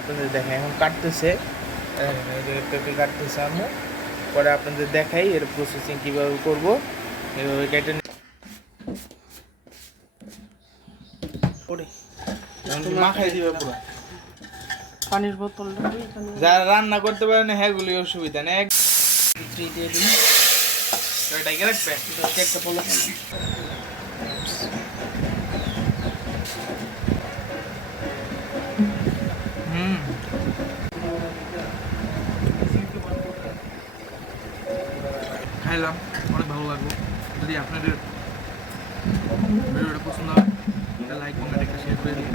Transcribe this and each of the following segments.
আপনাদের দেখাই এখন কাটতেছে, পেঁপে কাটতেছে আম্মু। পরে আপনাদের দেখাই এর প্রসেসিং কীভাবে করবো। এভাবে কেটে মাখাই দিবে পুরো। পানির বোতল যারা রান্না করতে পারে না হ্যাঁগুলি অসুবিধা নেই, দিয়ে দিন। এটাকে রাখবেন একটা বলো। খাইলাম, অনেক ভালো লাগলো। যদি আপনাদের ভিডিওটা পছন্দ হয় তাহলে লাইক কমেন্ট একটা শেয়ার করে দিন,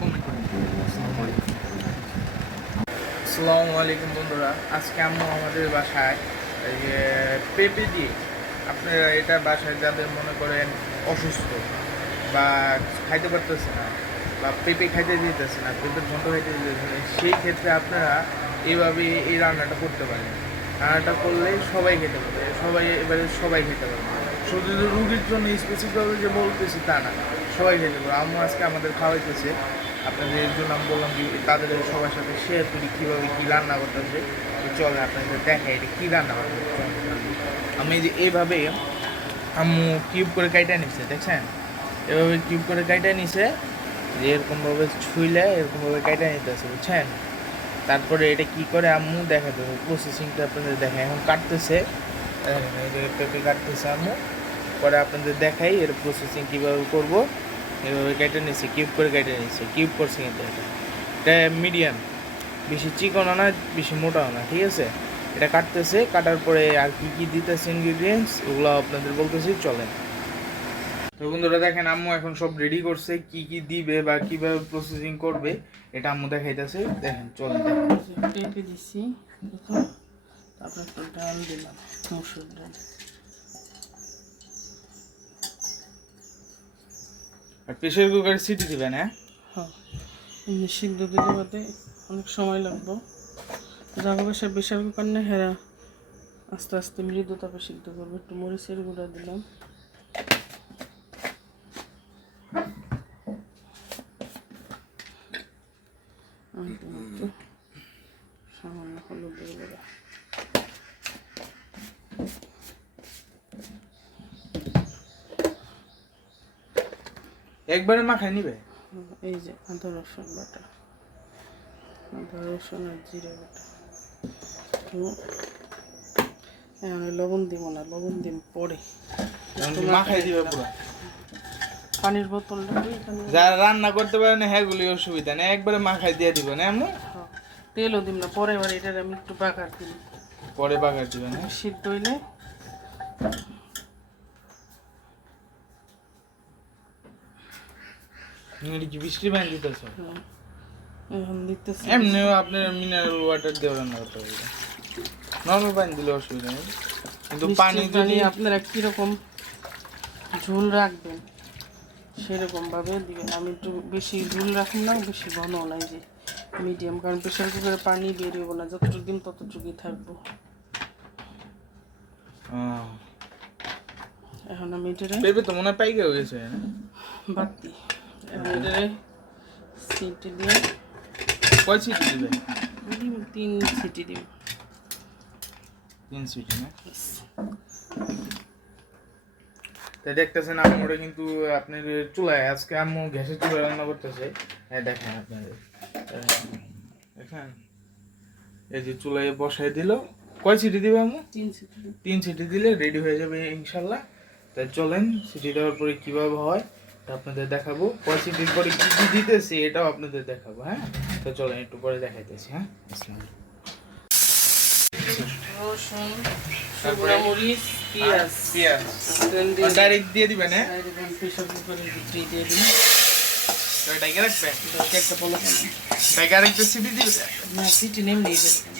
কমেন্ট করে দিন। আসসালামু আলাইকুম বন্ধুরা, আজকে আম্মু আমাদের বাসায় এই যে পেঁপে দিয়ে, আপনারা এটা বাসায় যাদের মনে করেন অসুস্থ বা খাইতে পারতেছে না বা পেঁপে খাইতে দিতেছে না, পেঁপের ঘন্ট খাইতে দিতেছে না, সেই ক্ষেত্রে আপনারা এইভাবে এই রান্নাটা করতে পারেন। রান্নাটা করলে সবাই খেতে পারবে, সবাই খেতে পারবে। শুধু রুগীর জন্য স্পেসিফিকভাবে যে বলতেছি তা না, সবাই খেতে পারবে। আম্মু আজকে আমাদের খাওয়াইতেছে, আপনাদের এর জন্য আমি বললাম কি তাদের সবার সাথে শেয়ার করি কীভাবে কী রান্না করতেছে। চলে আপনাদের দেখাই এটা কী রান্না করতে। আমি যে এইভাবে আম্মু কিউব করে কাইটা নিচ্ছে, দেখছেন এভাবে কিউব করে কাইটা নিছে, যে এরকমভাবে ছুইলে এরকমভাবে কাইটা নিতেছে, বুঝছেন। তারপরে এটা কি করে আম্মু দেখা দেবে, প্রসেসিংটা আপনাদের দেখায় এখন কাটতেছে, পেঁপে কাটতেছে আম্মু। পরে আপনাদের দেখাই এর প্রসেসিং কীভাবে করবো। এভাবে কেটে নিচ্ছে, কিউব করে কেটে নিচ্ছে, কিউব করছে কিন্তু এটা মিডিয়াম, বেশি চিকনও না বেশি মোটাও না, ঠিক আছে। এটা কাটতেছে, কাটার পরে আর কি কি দিতেছে ইনগ্রিডিয়েন্টস ওগুলো আপনাদের বলতেছি, চলেন। তো বন্ধুরা দেখেন আম্মু এখন সব রেডি করছে, কি কি দিবে বা কিভাবে প্রসেসিং করবে এটা আম্মু দেখাইতেছে, দেখেন চলেন। পেঁপে দিছি, তারপর একটু ডাল দিলাম, মসুর ডাল। আর প্রেসার কুকারে সিটি দিবেন? হ্যাঁ, এমনি সিদ্ধ দিতে পারতে অনেক সময় লাগবে। যাকে বাসায় প্রেসার কুকার না হেরা আস্তে আস্তে মৃদু তাপে সিদ্ধ করবো। একটু মরিচের গুঁড়া দিলাম, সামান্য হলুদের গুঁড়া। একবারে মাখায় নিবে। এই যে আদা রসুন বাটা, আদা রসুন আর জিরে বাটা। লবণ দিব না, লবণ দিন পরে। মাখাই দিবে পুরো। পানির বোতলটা যারা রান্না করতে পারে না হ্যাঁগুলি অসুবিধা নেই, একবারে মাখাই দিয়ে দিব না আম্মু। তেলও দিব না, পরে এবার এটার আমি একটু বাগার দিই, পরে বাগার দিবেন। সিদ্ধ হইলে কি বৃষ্টি পানি দিতেছ? এখন দিতেছি। এমনিও আপনার মিনারেল ওয়াটার দিয়ে রান্না করতে হবে, নর্মাল পানি দিলে অসুবিধা নেই, কিন্তু পানি যদি আপনারা কিরকম ঝোল রাখবেন সেরকম ভাবে দিবেন। আমি একটু বেশি ঝোল রাখুন না, বেশি ঘন নাই, যে মিডিয়াম, কারণ প্রেশার কুকারে পানি বেরিয়েবো না, যতটুকু দিন ততটুকুই থাকবো। এখন আমি এটা পেঁপে তো মনে হয় পাইকে হয়ে গেছে বাতি, এখন এটা সিটি দিয়ে। কয় সিটি দিবেন? 3 সিটি দিব। 3 সিটি না? তাই দেখতেছেন আম্মুরা কিন্তু আপনার চুলায়, আজকে আম্মু গ্যাসের চুলায় রান্না করতেছে। হ্যাঁ দেখেন আপনাদের, দেখেন এই যে চুলায় বসাই দিল। কয় সিটি দিবে আম্মু? 3 সিটি দিলে রেডি হয়ে যাবে ইনশাল্লাহ। তাই চলেন সিটি দেওয়ার পরে কীভাবে হয় তা আপনাদের দেখাবো, কয় সিটির পরে কী কী দিতেছি এটাও আপনাদের দেখাবো। হ্যাঁ, তো চলেন একটু পরে দেখাইতেছি। হ্যাঁ, রসুন, শুকনো মরিচ, পেঁয়াজ ডাইরেক্ট দিয়ে দিবেন। হ্যাঁ, প্রেশার কুকারে দিয়ে দিন। তো এটাকে রাখবেন একটা বলো এটাকে আরেকটা সিটি দিবে না, সিটি নেম দিয়ে দেবেন।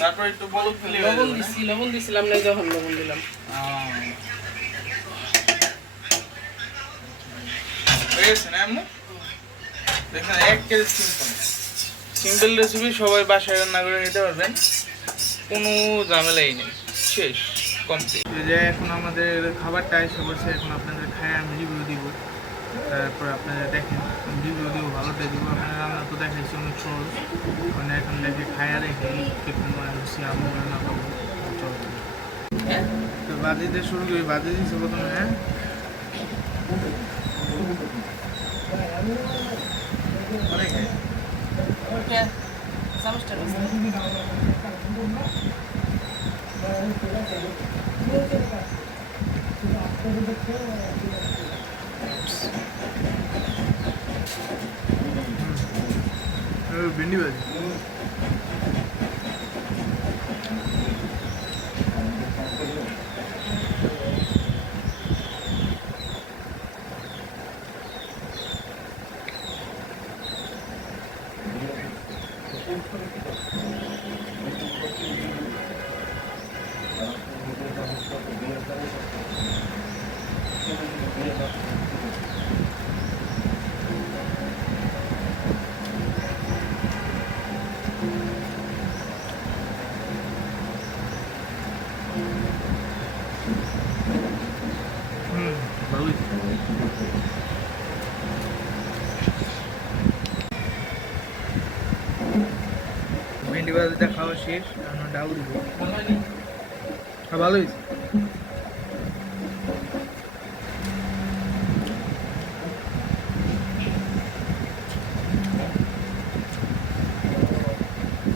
তারপর একটু লবণ দিছিলাম না, যখন লবণ দিলাম। হয়ে গেছে না আম্মু? দেখেন 1 কেজি সিম্পল সিম্পল রেসিপি সবাই বাসায় রান্না করে নিতে পারবেন, কোনো ঝামেলাই নেই, শেষ কমপ্লিট। যে এখন আমাদের খাবারটা এসে বলছে, এখন আপনাদের খায় আমি রিভিউ দিব, তারপর আপনারা দেখেন রিভিউ দিব, ভালোটা দিব। আপনারা রান্না তো দেখাইছি অনেক সহজ, মানে এখন দেখে খায়া দেখে কেমন মনে হচ্ছে আমি রান্না করবো। চলো তো বাজি দিয়ে শুরু করি। বাজি দিচ্ছে প্রথমে, হ্যাঁ অনেক ওকে চামচটা ভিন্ডি বাজি। ভালোই। ভেন্ডি ভাজিটা খাওয়া শেষ, এখন ডাল দিব। হ্যাঁ ভালো হয়েছে।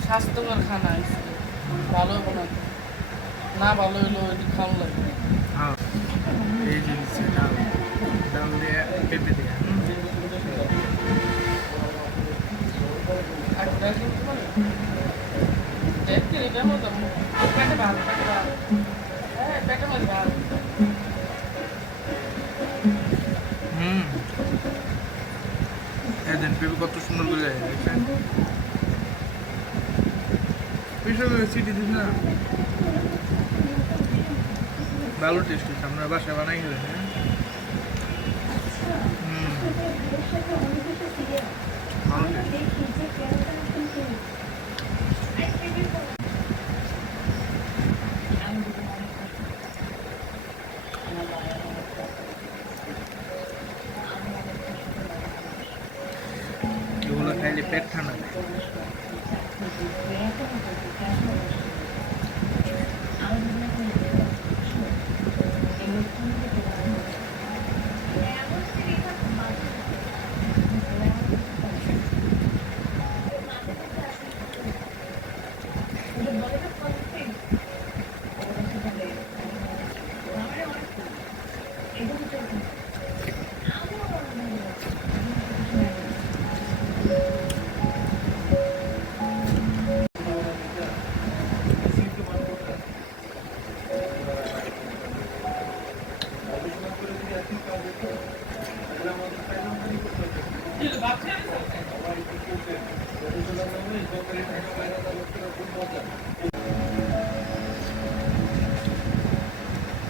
স্বাস্থ্যকর খানা হয়েছে, ভালো হবো না, না ভালো হইলো এটি খাওয়া লাগবে। হ্যাঁ এই যে দিচ্ছে ডাল, ডাল দিয়ে পেঁপে দিয়ে। দেন পেঁপে কত সুন্দর করে যায়, দেখছেন বিশেষ করে সিটি দিস না, ভালো টেস্ট হচ্ছে। আমরা বাসায় বানাই গেলে, হ্যাঁ ভালো টেস্ট। এগুলো খাইলে পেট ঠান্ডা থাকে।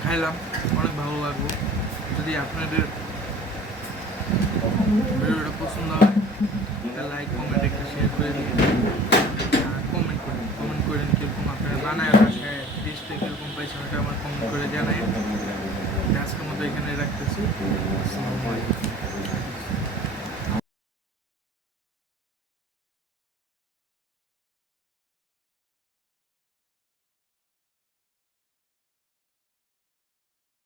খাইলাম, অনেক ভালো লাগলো। যদি আপনাদের ভিডিওটা পছন্দ হয় তাহলে লাইক কমেন্ট একটা শেয়ার করে দিন, আর কমেন্ট করেন কীরকম আপনারা বানায় বাসায় টেস্টে কীরকম পাইছেন ওটা আমার কমেন্ট করে জানাই। আজকের মতো এখানে রাখতেছি।